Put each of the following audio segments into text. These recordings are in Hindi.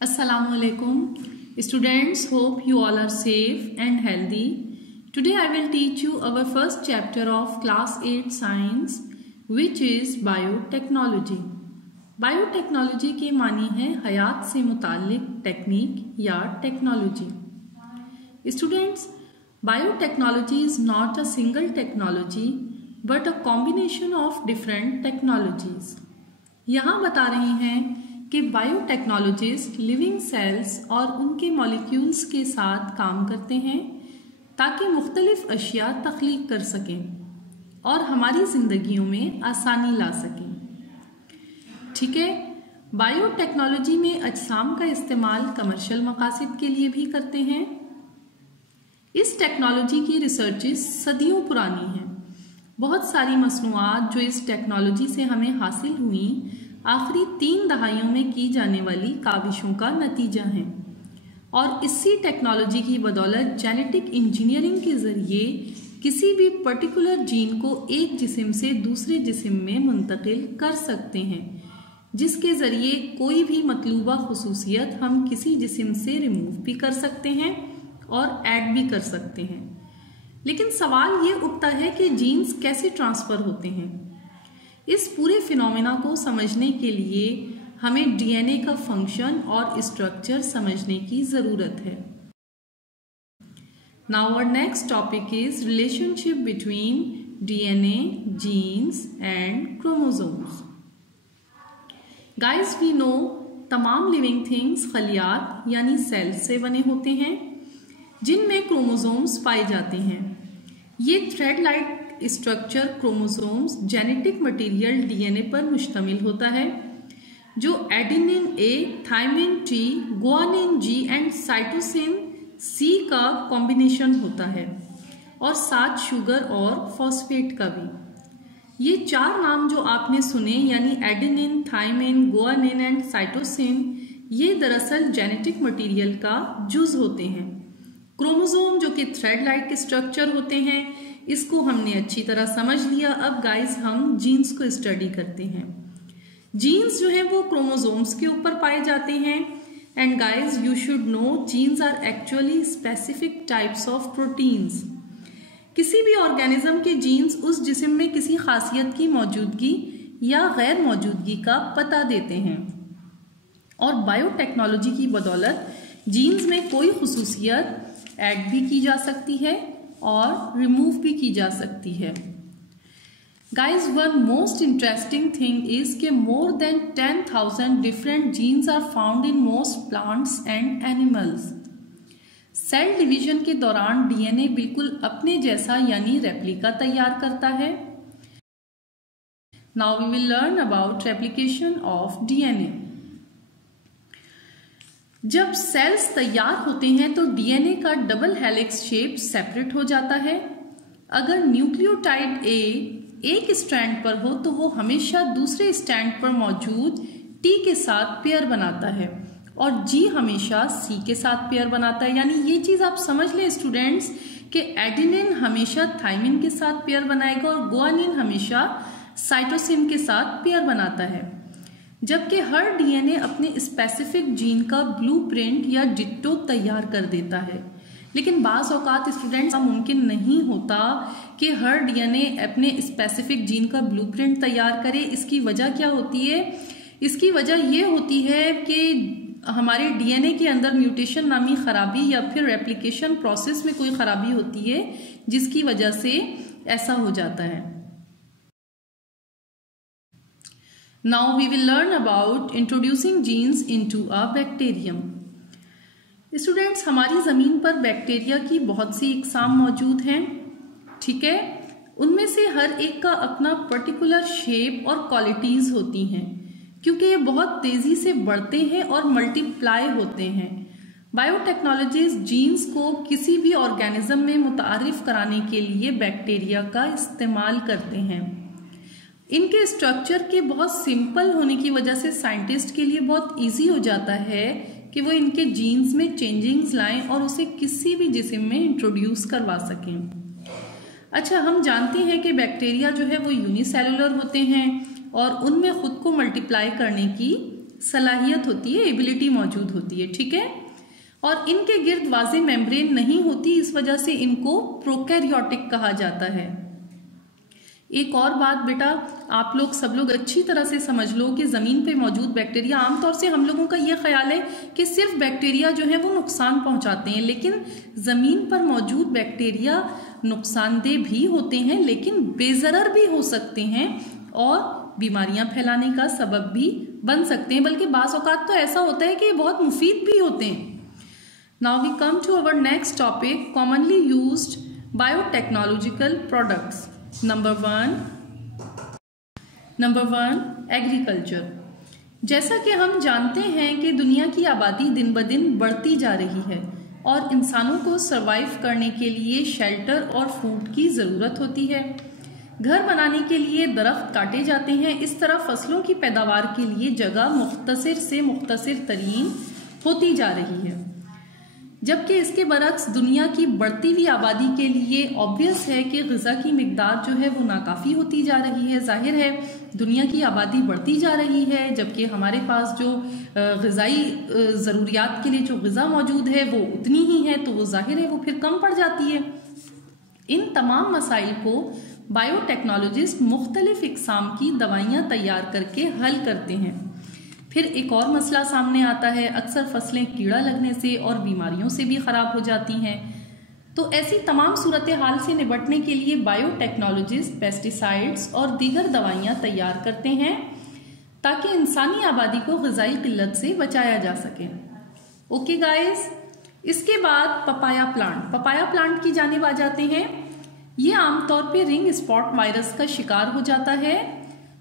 Assalamualaikum. Students, hope you all are safe and healthy. Today I will teach you our first chapter of class 8 science, which is biotechnology. Biotechnology के मानी है हयात से मुताल्लिक टेक्निक या technology. Students, biotechnology is not a single technology but a combination of different technologies. यहाँ बता रहे हैं कि बायोटेक्नोलॉजिस्ट लिविंग सेल्स और उनके मॉलिक्यूल्स के साथ काम करते हैं ताकि मुख्तलिफ अशिया तख्लीक कर सकें और हमारी ज़िंदगियों में आसानी ला सकें. ठीक है, बायोटेक्नोलॉजी में अजसाम का इस्तेमाल कमर्शियल मकासद के लिए भी करते हैं. इस टेक्नोलॉजी की रिसर्चेस सदियों पुरानी हैं. बहुत सारी मसनूआत जो इस टेक्नोलॉजी से हमें हासिल हुई आखिरी 3 दहाइयों में की जाने वाली काविशों का नतीजा है और इसी टेक्नोलॉजी की बदौलत जेनेटिक इंजीनियरिंग के ज़रिए किसी भी पर्टिकुलर जीन को एक जिस्म से दूसरे जिस्म में मुंतकिल कर सकते हैं, जिसके ज़रिए कोई भी मतलूबा खुसूसियत हम किसी जिस्म से रिमूव भी कर सकते हैं और ऐड भी कर सकते हैं. लेकिन सवाल ये उठता है कि जीन्स कैसे ट्रांसफ़र होते हैं. इस पूरे फिनोमेना को समझने के लिए हमें डीएनए का फंक्शन और स्ट्रक्चर समझने की ज़रूरत है. Now our next topic is relationship between DNA, genes and chromosomes. Guys, we know तमाम लिविंग थिंग्स खलियात यानी सेल्स से बने होते हैं जिनमें क्रोमोसोम्स पाए जाते हैं. ये thread like structure chromosomes genetic material DNA पर मुश्तमिल होता है जो adenine A, thymine T, guanine G and cytosine C का कॉम्बिनेशन होता है और साथ शुगर और फॉस्फेट का भी. ये 4 नाम जो आपने सुने यानी adenine, thymine, guanine and cytosine, ये दरअसल जेनेटिक मटेरियल का जुज होते हैं. क्रोमोसोम जो कि थ्रेड लाइक स्ट्रक्चर होते हैं, इसको हमने अच्छी तरह समझ लिया. अब गाइस हम जीन्स को स्टडी करते हैं. जीन्स जो है वो क्रोमोसोम्स के ऊपर पाए जाते हैं and guys you should know genes are actually specific types of proteins. किसी भी ऑर्गेनिज्म के जीन्स उस जिस्म में किसी खासियत की मौजूदगी या गैर मौजूदगी का पता देते हैं और बायोटेक्नोलॉजी की बदौलत जीन्स में कोई खुसूसियत ऐड भी की जा सकती है और रिमूव भी की जा सकती है. Guys, one most interesting thing is के more than 10,000 different genes are found in most plants and animals. Cell division के दौरान डीएनए बिल्कुल अपने जैसा यानी रेप्लिका तैयार करता है. Now we will learn about replication of DNA. जब सेल्स तैयार होते हैं तो डीएनए का डबल हेलिक्स शेप सेपरेट हो जाता है. अगर न्यूक्लियोटाइड ए एक स्ट्रैंड पर हो तो वो हमेशा दूसरे स्ट्रैंड पर मौजूद टी के साथ पेयर बनाता है और जी हमेशा सी के साथ पेयर बनाता है. यानी ये चीज़ आप समझ लें स्टूडेंट्स कि एडेनिन हमेशा थायमिन के साथ पेयर बनाएगा और गुआनिन हमेशा साइटोसिन के साथ पेयर बनाता है. जबकि हर डीएनए अपने स्पेसिफिक जीन का ब्लूप्रिंट या डिट्टो तैयार कर देता है. लेकिन बाज़ औक़ात स्टूडेंट्स मुमकिन नहीं होता कि हर डीएनए अपने स्पेसिफिक जीन का ब्लूप्रिंट तैयार करे. इसकी वजह क्या होती है? इसकी वजह ये होती है कि हमारे डीएनए के अंदर म्यूटेशन नामी खराबी या फिर रेप्लिकेशन प्रोसेस में कोई खराबी होती है जिसकी वजह से ऐसा हो जाता है. Now we will learn about introducing genes into a bacterium. Students, हमारी ज़मीन पर बैक्टीरिया की बहुत सी इकसाम मौजूद हैं. ठीक है, उनमें से हर एक का अपना पर्टिकुलर शेप और क्वालिटीज़ होती हैं क्योंकि ये बहुत तेज़ी से बढ़ते हैं और मल्टीप्लाई होते हैं. बायोटेक्नोलॉजिस्ट जीन्स को किसी भी ऑर्गेनिज्म में मुतारिफ कराने के लिए बैक्टीरिया का इस्तेमाल करते हैं. इनके स्ट्रक्चर के बहुत सिंपल होने की वजह से साइंटिस्ट के लिए बहुत इजी हो जाता है कि वो इनके जीन्स में चेंजिंग्स लाएं और उसे किसी भी जिस्म में इंट्रोड्यूस करवा सकें. अच्छा, हम जानते हैं कि बैक्टीरिया जो है वो यूनिसेलुलर होते हैं और उनमें खुद को मल्टीप्लाई करने की सलाहियत होती है, एबिलिटी मौजूद होती है, ठीक है। और इनके गिर्द वाज़े मेम्ब्रेन नहीं होती, इस वजह से इनको प्रोकैरियोटिक कहा जाता है। एक और बात बेटा, आप लोग सब लोग अच्छी तरह से समझ लो कि ज़मीन पे मौजूद बैक्टीरिया, आमतौर से हम लोगों का ये ख्याल है कि सिर्फ बैक्टीरिया जो है वो नुकसान पहुंचाते हैं, लेकिन ज़मीन पर मौजूद बैक्टीरिया नुकसानदेह भी होते हैं, लेकिन बेज़रर भी हो सकते हैं और बीमारियां फैलाने का सबब भी बन सकते हैं, बल्कि बाज़ औक़ात तो ऐसा होता है कि ये बहुत मुफीद भी होते हैं। Now we come to our next topic, commonly used biotechnological products. Number one agriculture. जैसा कि हम जानते हैं कि दुनिया की आबादी दिन ब दिन बढ़ती जा रही है और इंसानों को सरवाइव करने के लिए शेल्टर और फूड की ज़रूरत होती है। घर बनाने के लिए दरख्त काटे जाते हैं। इस तरह फसलों की पैदावार के लिए जगह मुख्तसर से मुख्तसर तरीन होती जा रही है, जबकि इसके बरक्स दुनिया की बढ़ती हुई आबादी के लिए ऑब्वियस है कि ग़िज़ा की मिकदार जो है वो नाकाफ़ी होती जा रही है। जाहिर है दुनिया की आबादी बढ़ती जा रही है, जबकि हमारे पास जो ग़िज़ाई ज़रूरियात के लिए जो ग़िज़ा मौजूद है वो उतनी ही है, तो वो जाहिर है वो फिर कम पड़ जाती है। इन तमाम मसाइल को बायोटेक्नोलॉजिस्ट मुख्तलिफ इक़साम की दवाइयाँ तैयार करके हल करते हैं। फिर एक और मसला सामने आता है, अक्सर फसलें कीड़ा लगने से और बीमारियों से भी ख़राब हो जाती हैं। तो ऐसी तमाम सूरत हाल से निपटने के लिए बायोटेक्नोलॉजिस्ट पेस्टिसाइड्स और दीगर दवाइयाँ तैयार करते हैं ताकि इंसानी आबादी को ग़िज़ाई क़िल्लत से बचाया जा सके। ओके गाइस, इसके बाद पपाया प्लांट की जानिब आ जाते हैं। ये आमतौर पे रिंग स्पॉट वायरस का शिकार हो जाता है,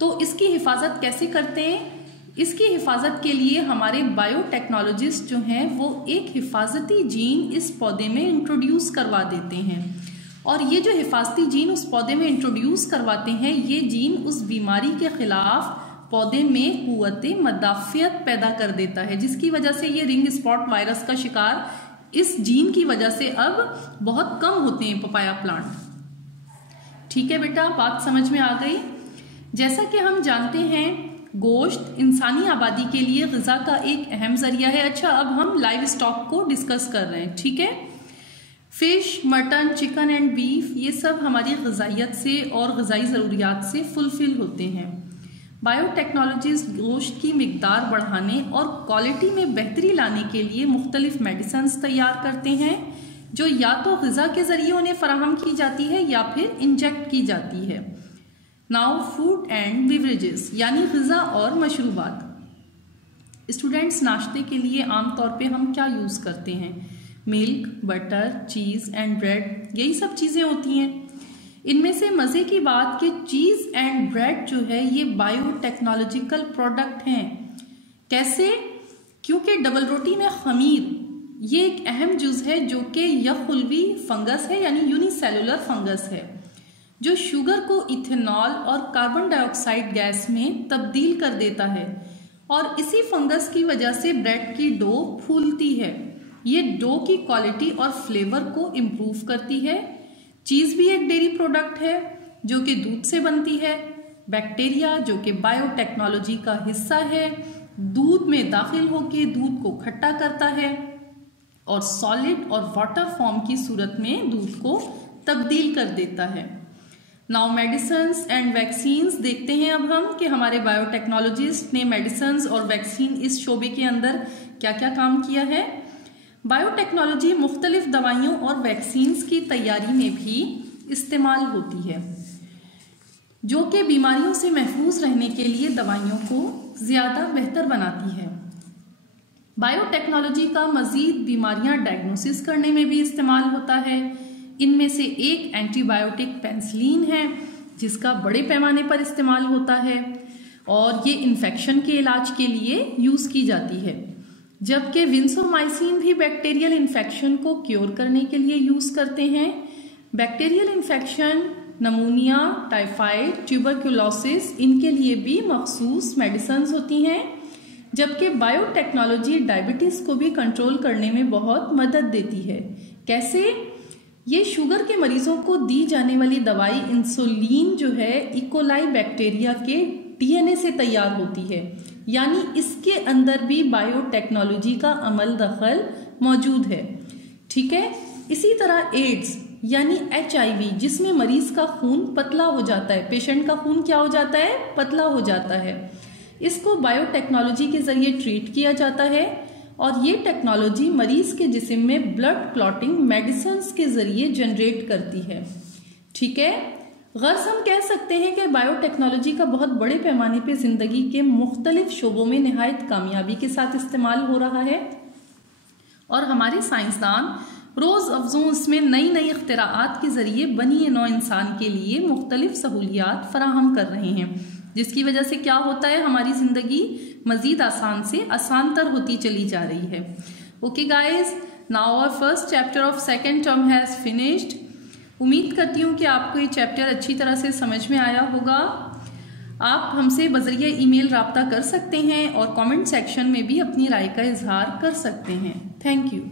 तो इसकी हिफाजत कैसे करते हैं? इसकी हिफाजत के लिए हमारे बायोटेक्नोलॉजिस्ट जो हैं वो एक हिफाजती जीन इस पौधे में इंट्रोड्यूस करवा देते हैं, और ये जो हिफाजती जीन उस पौधे में इंट्रोड्यूस करवाते हैं, ये जीन उस बीमारी के खिलाफ पौधे में कुव्वते मदाफ़ियत पैदा कर देता है, जिसकी वजह से ये रिंग स्पॉट वायरस का शिकार इस जीन की वजह से अब बहुत कम होते हैं पपाया प्लांट। ठीक है बेटा, बात समझ में आ गई। जैसा कि हम जानते हैं गोश्त इंसानी आबादी के लिए ग़िज़ा का एक अहम ज़रिया है। अच्छा, अब हम लाइव स्टॉक को डिस्कस कर रहे हैं, ठीक है। Fish, mutton, chicken and beef, ये सब हमारी ग़िज़ाइयत से और ग़िज़ाई ज़रूरियात से फुलफ़िल होते हैं। बायोटेक्नोलॉजिस्ट गोश्त की मिकदार बढ़ाने और क्वालिटी में बेहतरी लाने के लिए मुख्तलिफ मेडिसिन्स तैयार करते हैं, जो या तो ग़िज़ा के ज़रिए उन्हें फ़राहम की जाती है या फिर इंजेक्ट की जाती है। नाउ फूड एंड बेवरेजेस, यानी ग़िज़ा और मशरूबात। स्टूडेंट्स, नाश्ते के लिए आमतौर पे हम क्या यूज़ करते हैं? Milk, butter, cheese and bread, यही सब चीज़ें होती हैं। इनमें से मज़े की बात कि चीज़ एंड ब्रेड जो है ये बायोटेक्नोलॉजिकल प्रोडक्ट हैं। कैसे? क्योंकि डबल रोटी में खमीर ये एक अहम जुज़ है जो कि यखुल्वी फंगस है, यानी यूनिसेलुलर फंगस है, जो शुगर को इथेनॉल और कार्बन डाइऑक्साइड गैस में तब्दील कर देता है, और इसी फंगस की वजह से ब्रेड की डो फूलती है। ये डो की क्वालिटी और फ्लेवर को इम्प्रूव करती है। चीज़ भी एक डेयरी प्रोडक्ट है जो कि दूध से बनती है। बैक्टीरिया जो कि बायोटेक्नोलॉजी का हिस्सा है, दूध में दाखिल होकर दूध को खट्टा करता है और सॉलिड और वाटर फॉर्म की सूरत में दूध को तब्दील कर देता है। नाउ मेडिसिन्स एंड वैक्सीन्स देखते हैं अब हम कि हमारे बायोटेक्नोलॉजिस्ट ने मेडिसिन्स और वैक्सीन इस शोबे के अंदर क्या क्या काम किया है। बायोटेक्नोलॉजी मुख्तलिफ दवाइयों और वैक्सीन्स की तैयारी में भी इस्तेमाल होती है, जो कि बीमारियों से महफूज रहने के लिए दवाइयों को ज़्यादा बेहतर बनाती है। बायोटेक्नोलॉजी का मज़ीद बीमारियां डायग्नोसिस करने में भी इस्तेमाल होता है। इनमें से एक एंटीबायोटिक पेनिसिलिन है, जिसका बड़े पैमाने पर इस्तेमाल होता है और ये इन्फेक्शन के इलाज के लिए यूज़ की जाती है, जबकि विंसोमाइसिन भी बैक्टीरियल इन्फेक्शन को क्योर करने के लिए यूज़ करते हैं। बैक्टीरियल इन्फेक्शन, नमूनिया, टाइफाइड, ट्यूबरकुलोसिस, इनके लिए भी मखसूस मेडिसिन्स होती हैं, जबकि बायोटेक्नोलॉजी डायबिटीज़ को भी कंट्रोल करने में बहुत मदद देती है। कैसे? ये शुगर के मरीजों को दी जाने वाली दवाई इंसुलिन जो है इकोलाई बैक्टीरिया के डीएनए से तैयार होती है, यानी इसके अंदर भी बायोटेक्नोलॉजी का अमल दखल मौजूद है। ठीक है, इसी तरह एड्स यानी HIV, जिसमें मरीज का खून पतला हो जाता है, पेशेंट का खून क्या हो जाता है, पतला हो जाता है, इसको बायोटेक्नोलॉजी के जरिए ट्रीट किया जाता है और ये टेक्नोलॉजी मरीज के जिस्म में ब्लड क्लॉटिंग मेडिसिन के जरिए जनरेट करती है। ठीक है, गर्ज हम कह सकते हैं कि बायोटेक्नोलॉजी का बहुत बड़े पैमाने पे जिंदगी के मुख्तलिफ शोबों में निहायत कामयाबी के साथ इस्तेमाल हो रहा है और हमारे साइंसदान रोज अफजों इसमें नई नई इख्तिराआत के जरिए बनी नौ इंसान के लिए मुख्तलिफ सहूलियात फराहम कर रहे हैं, जिसकी वजह से क्या होता है, हमारी जिंदगी मजीद आसान से आसान तर होती चली जा रही है। Okay guys, now our first chapter of second term has finished. उम्मीद करती हूँ कि आपको ये चैप्टर अच्छी तरह से समझ में आया होगा। आप हमसे बजरिया ईमेल राब्ता कर सकते हैं और कमेंट सेक्शन में भी अपनी राय का इजहार कर सकते हैं। Thank you.